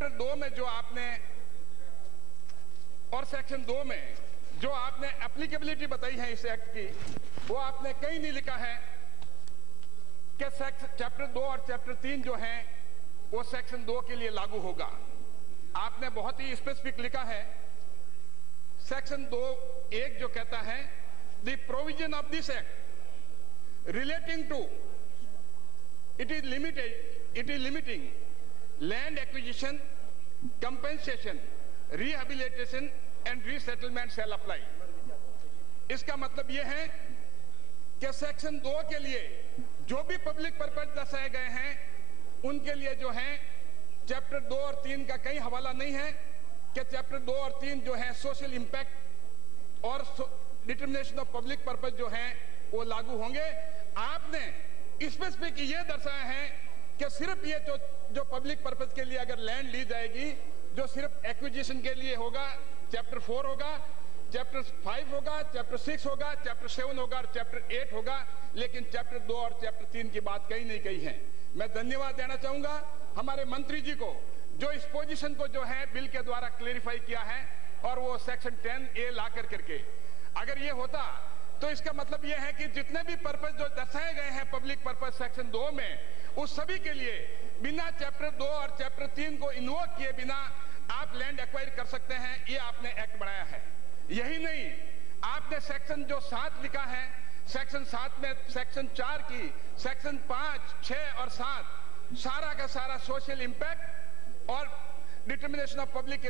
2 में जो आपने और सेक्शन 2 में जो आपने एप्लीकेबिलिटी बताई है इस एक्ट की, वो आपने कहीं नहीं लिखा है कि चैप्टर 2 और चैप्टर 3 जो हैं वो सेक्शन 2 के लिए लागू होगा। आपने बहुत ही स्पेसिफिक लिखा है सेक्शन 2(1) जो कहता है the provision of this act relating to it is limiting land acquisition, compensation, rehabilitation and resettlement shall apply. इसका मतलब यह है कि सेक्शन 2 के लिए जो भी पब्लिक पर्पस दर्शाए गए हैं उनके लिए जो है चैप्टर 2 और 3 का कहीं हवाला नहीं है कि चैप्टर 2 और 3 जो है सोशल इंपैक्ट और डिटर्मिनेशन ऑफ पब्लिक पर्पस जो है वो लागू होंगे। आपने स्पेसिफिक ये दर्शाया है कि सिर्फ ये जो पब्लिक पर्पस के लिए अगर लैंड ली जाएगी, जो सिर्फ एक्विजिशन के लिए होगा, चैप्टर 4 होगा, चैप्टर 5 होगा, चैप्टर 6 होगा, चैप्टर 7 होगा और चैप्टर 8 होगा, लेकिन चैप्टर 2 और चैप्टर 3 की बात कहीं नहीं कही है। मैं धन्यवाद देना चाहूंगा हमारे मंत्री जी को जो इस पोजीशन को जो है बिल के द्वारा क्लेरिफाई किया है और वो सेक्शन 10A ला करके अगर ये होता तो इसका मतलब ये है कि जितने भी पर्पस जो दर्शाए गए हैं पब्लिक पर्पस सेक्शन 2 में, उस सभी के लिए बिना चैप्टर 2 और चैप्टर 3 को इन्वोक किए बिना आप लैंड एक्वायर कर सकते हैं। ये आपने एक्ट बनाया है। यही नहीं, आपने सेक्शन जो 7 लिखा है, सेक्शन 7 में सेक्शन 4 की सेक्शन 5, 6 और 7 सारा का सारा सोशल इंपैक्ट और डिटर्मिनेशन ऑफ पब्लिक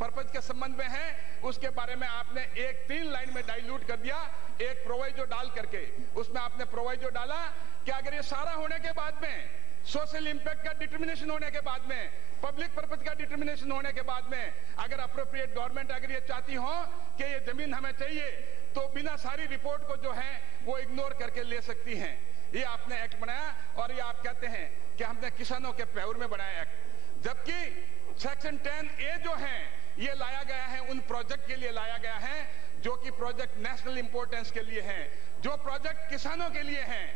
पर्पस के संबंध में है। उसके बारे में आपने एक 3 लाइन में डाइल्यूट कर दिया, एक प्रोवाइजो डाल करके। उसमें आपने प्रोवाइजो डाला कि अगर ये सारा होने के बाद में, सोशल इंपैक्ट का डिटर्मिनेशन होने के बाद में, पब्लिक पर्पस का डिटर्मिनेशन होने के बाद में, अगर अप्रोप्रिएट गवर्नमेंट अगर ये चाहती हो कि ये जमीन हमें चाहिए तो बिना सारी रिपोर्ट को जो है वो इग्नोर करके ले सकती हैं। ये आपने एक्ट बनाया और ये आप कहते हैं कि हमने किसानों के फेवर में बनाया एक्ट, जबकि सेक्शन 10A जो है ये लाया गया है उन प्रोजेक्ट के लिए लाया गया है जो कि प्रोजेक्ट नेशनल इंपॉर्टेंस के लिए हैं, जो प्रोजेक्ट किसानों के लिए हैं।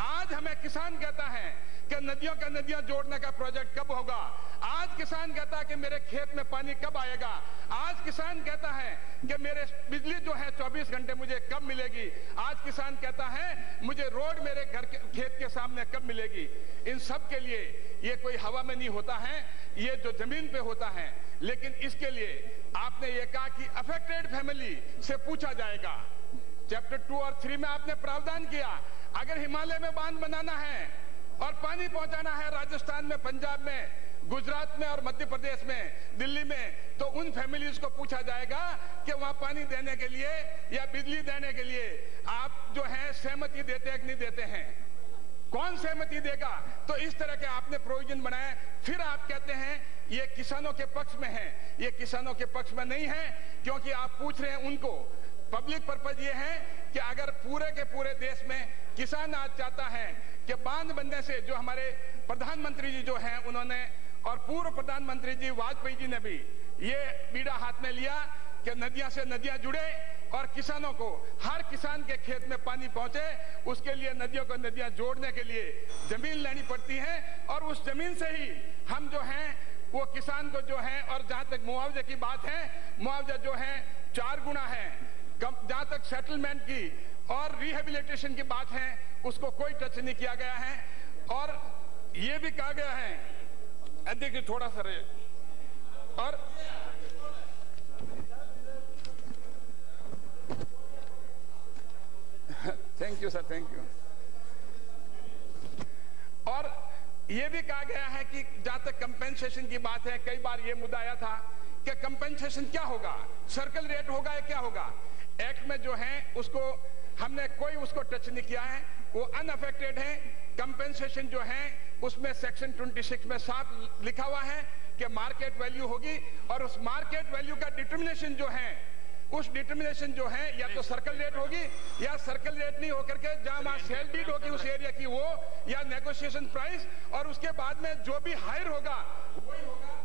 आज हमें किसान कहता है कि नदियां जोड़ने का प्रोजेक्ट कब होगा। आज किसान कहता है कि मेरे खेत में पानी कब आएगा। आज किसान कहता है कि मेरे बिजली जो है 24 घंटे मुझे कब मिलेगी। आज किसान कहता है मुझे रोड मेरे घर के खेत के सामने कब मिलेगी। इन सब के लिए ये कोई हवा में नहीं होता है, ये जो जमीन पे होता है। लेकिन इसके लिए आपने ये कहा कि अफेक्टेड फैमिली से पूछा जाएगा। चैप्टर 2 और 3 में आपने प्रावधान किया, अगर हिमालय में बांध बनाना है और पानी पहुंचाना है राजस्थान में, पंजाब में, गुजरात में और मध्य प्रदेश में, दिल्ली में, तो उन फैमिलीज को पूछा जाएगा कि वहां पानी देने के लिए या बिजली देने के लिए आप जो है सहमति देते हैं कि नहीं देते हैं। कौन सहमति देगा। तो इस तरह के आपने प्रोविजन बनाए। फिर आप कहते हैं ये किसानों के पक्ष में है। ये किसानों के पक्ष में नहीं है, क्योंकि आप पूछ रहे हैं उनको। पब्लिक पर्पज ये है कि अगर पूरे के पूरे देश में किसान आज चाहता है कि बांध बनने से, जो हमारे प्रधानमंत्री जी जो हैं उन्होंने और पूर्व प्रधानमंत्री जी वाजपेयी जी ने भी ये बीड़ा हाथ में लिया कि नदियां से नदियां जुड़े और किसानों को, हर किसान के खेत में पानी पहुंचे। उसके लिए नदियों को नदियां जोड़ने के लिए जमीन लेनी पड़ती है और उस जमीन से ही हम जो हैं वो किसान को जो है, और जहां तक मुआवजे की बात है, मुआवजा जो है 4 गुना है। जहां तक सेटलमेंट की और रिहेबिलिटेशन की बात है उसको कोई टच नहीं किया गया है। और ये भी कहा गया है, देखिए थोड़ा सा रहे, और thank you sir, thank you. और यह भी कहा गया है कि जहां तक कंपेंसेशन की बात है, कई बार यह मुद्दा आया था कि कंपेंसेशन क्या होगा, सर्कल रेट होगा या क्या होगा। एक्ट में जो है उसको हमने कोई उसको टच नहीं किया है, वो अनअफेक्टेड है। कंपेंसेशन जो है उसमें सेक्शन 26 में साफ लिखा हुआ है कि मार्केट वैल्यू होगी, और उस मार्केट वैल्यू का डिटर्मिनेशन जो है, उस डिटर्मिनेशन जो है या तो सर्कल रेट होगी या सर्कल रेट नहीं होकर के जहां वहां सेल डीड होगी उस एरिया की वो, या नेगोशिएशन प्राइस, और उसके बाद में जो भी हायर होगा वही होगा।